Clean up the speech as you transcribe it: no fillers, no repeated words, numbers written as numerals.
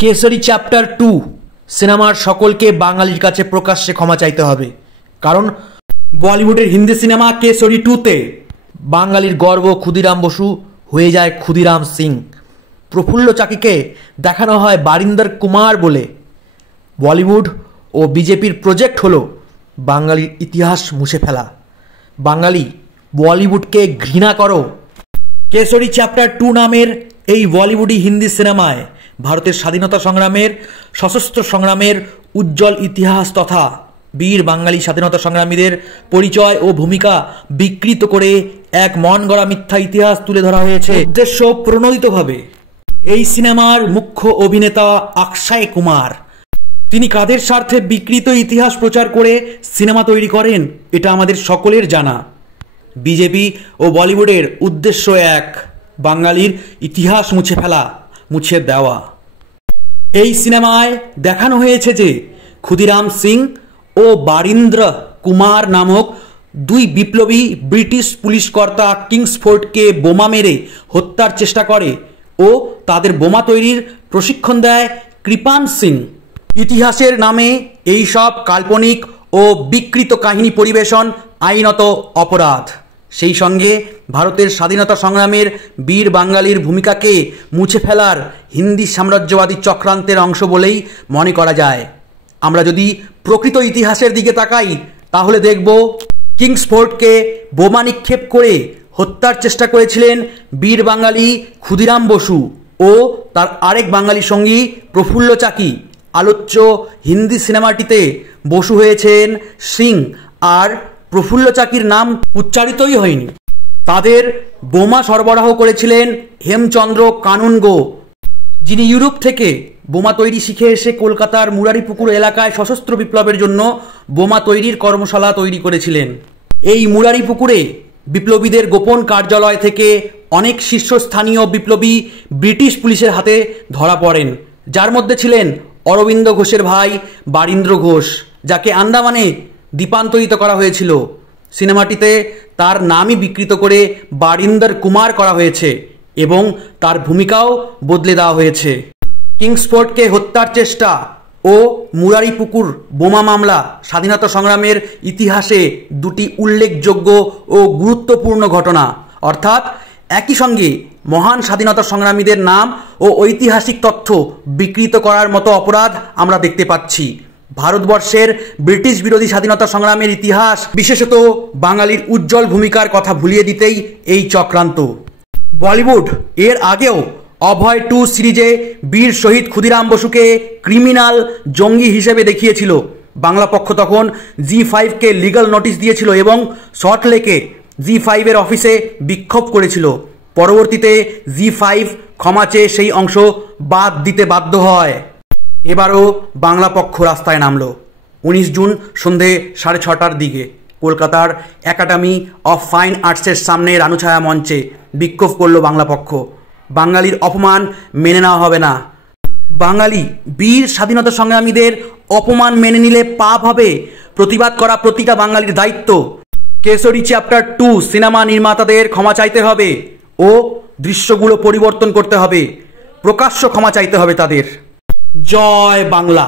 Keshari chapter 2 সিনেমার সকলকে বাঙালির কাছে প্রকাশ্যে ক্ষমা চাইতে হবে, কারণ বলিউডের হিন্দি সিনেমা কেশরী 2তে বাঙালির গর্ব ক্ষুদিরাম বসু হয়ে যায় ক্ষুদিরাম সিং। প্রফুল্ল চাকিকে দেখানো হয় বারিন্দর কুমার বলে। বলিউড ও বিজেপির প্রজেক্ট হলো বাঙালির ইতিহাস মুছে ফেলা। বাঙালি বলিউডকে ঘৃণা করো। কেশরী চ্যাপ্টার 2 নামের এই বলিউডি হিন্দি সিনেমায় ভারতের স্বাধীনতা সংগ্রামের, সশস্ত্র সংগ্রামের উজ্জ্বল ইতিহাস তথা বীর বাঙালি স্বাধীনতা সংগ্রামীদের পরিচয় ও ভূমিকা বিকৃত করে এক মন গড়া মিথ্যা ইতিহাস তুলে ধরা হয়েছে উদ্দেশ্য প্রণোদিতভাবে। এই সিনেমার মুখ্য অভিনেতা অক্ষয় কুমার। তিনি কাদের স্বার্থে বিকৃত ইতিহাস প্রচার করে সিনেমা তৈরি করেন এটা আমাদের সকলের জানা। বিজেপি ও বলিউডের উদ্দেশ্য এক, বাঙালির ইতিহাস মুছে ফেলা, মুছে দেওয়া। এই সিনেমায় দেখানো হয়েছে যে ক্ষুদিরাম সিং ও বারিন্দ্র কুমার নামক দুই বিপ্লবী ব্রিটিশ পুলিশ কর্তা কিংসফোর্ডকে বোমা মেরে হত্যার চেষ্টা করে ও তাদের বোমা তৈরির প্রশিক্ষণ দেয় কৃপান সিং। ইতিহাসের নামে এই সব কাল্পনিক ও বিকৃত কাহিনী পরিবেশন আইনত অপরাধ। সেই সঙ্গে ভারতের স্বাধীনতা সংগ্রামের বীর বাঙালির ভূমিকাকে মুছে ফেলার হিন্দি সাম্রাজ্যবাদী চক্রান্তের অংশ বলেই মনে করা যায়। আমরা যদি প্রকৃত ইতিহাসের দিকে তাকাই তাহলে দেখব কিংসফোর্ডকে বোমা নিক্ষেপ করে হত্যার চেষ্টা করেছিলেন বীর বাঙালি ক্ষুদিরাম বসু ও তার আরেক বাঙালি সঙ্গী প্রফুল্ল চাকি। আলোচ্য হিন্দি সিনেমাটিতে বসু হয়েছেন সিং, আর প্রফুল্ল চাকির নাম উচ্চারিতই হয়নি। তাদের বোমা সরবরাহ করেছিলেন হেমচন্দ্র কানুনগো, যিনি ইউরোপ থেকে বোমা তৈরি শিখে এসে কলকাতার মুরারিপুকুর এলাকায় সশস্ত্র বিপ্লবের জন্য বোমা তৈরির কর্মশালা তৈরি করেছিলেন। এই মুরারিপুকুরে বিপ্লবীদের গোপন কার্যালয় থেকে অনেক শীর্ষস্থানীয় বিপ্লবী ব্রিটিশ পুলিশের হাতে ধরা পড়েন, যার মধ্যে ছিলেন অরবিন্দ ঘোষের ভাই বারিন্দ্র ঘোষ, যাকে আন্দামানে দ্বীপান্তরিত করা হয়েছিল। সিনেমাটিতে তার নামই বিকৃত করে বারিন্দর কুমার করা হয়েছে এবং তার ভূমিকাও বদলে দেওয়া হয়েছে। কিংসফোর্ডকে হত্যার চেষ্টা ও মুরারিপুকুর বোমা মামলা স্বাধীনতা সংগ্রামের ইতিহাসে দুটি উল্লেখযোগ্য ও গুরুত্বপূর্ণ ঘটনা, অর্থাৎ একই সঙ্গে মহান স্বাধীনতা সংগ্রামীদের নাম ও ঐতিহাসিক তথ্য বিকৃত করার মতো অপরাধ আমরা দেখতে পাচ্ছি। ভারতবর্ষের ব্রিটিশ বিরোধী স্বাধীনতা সংগ্রামের ইতিহাস, বিশেষত বাঙালির উজ্জ্বল ভূমিকার কথা ভুলিয়ে দিতেই এই চক্রান্ত। বলিউড এর আগেও অভয় 2 সিরিজে বীর শহীদ ক্ষুদিরাম বসুকে ক্রিমিনাল জঙ্গি হিসেবে দেখিয়েছিল। বাংলা পক্ষ তখন জি5কে লিগ্যাল নোটিশ দিয়েছিল এবং সল্টলেকে জি5 এর অফিসে বিক্ষোভ করেছিল। পরবর্তীতে জি5 ক্ষমা চেয়ে সেই অংশ বাদ দিতে বাধ্য হয়। এবারও বাংলা পক্ষ রাস্তায় নামল। 19 জুন সন্ধে 6:30টার দিকে কলকাতার একাডেমি অফ ফাইন আর্টসের সামনে রানুছায়া মঞ্চে বিক্ষোভ করল বাংলা পক্ষ। বাঙালির অপমান মেনে নেওয়া হবে না। বাঙালি বীর স্বাধীনতা সংগ্রামীদের অপমান মেনে নিলে পাপ হবে। প্রতিবাদ করা প্রতিটা বাঙালির দায়িত্ব। কেশরী চ্যাপ্টার 2 সিনেমা নির্মাতাদের ক্ষমা চাইতে হবে ও দৃশ্যগুলো পরিবর্তন করতে হবে। প্রকাশ্য ক্ষমা চাইতে হবে তাদের। জয় বাংলা।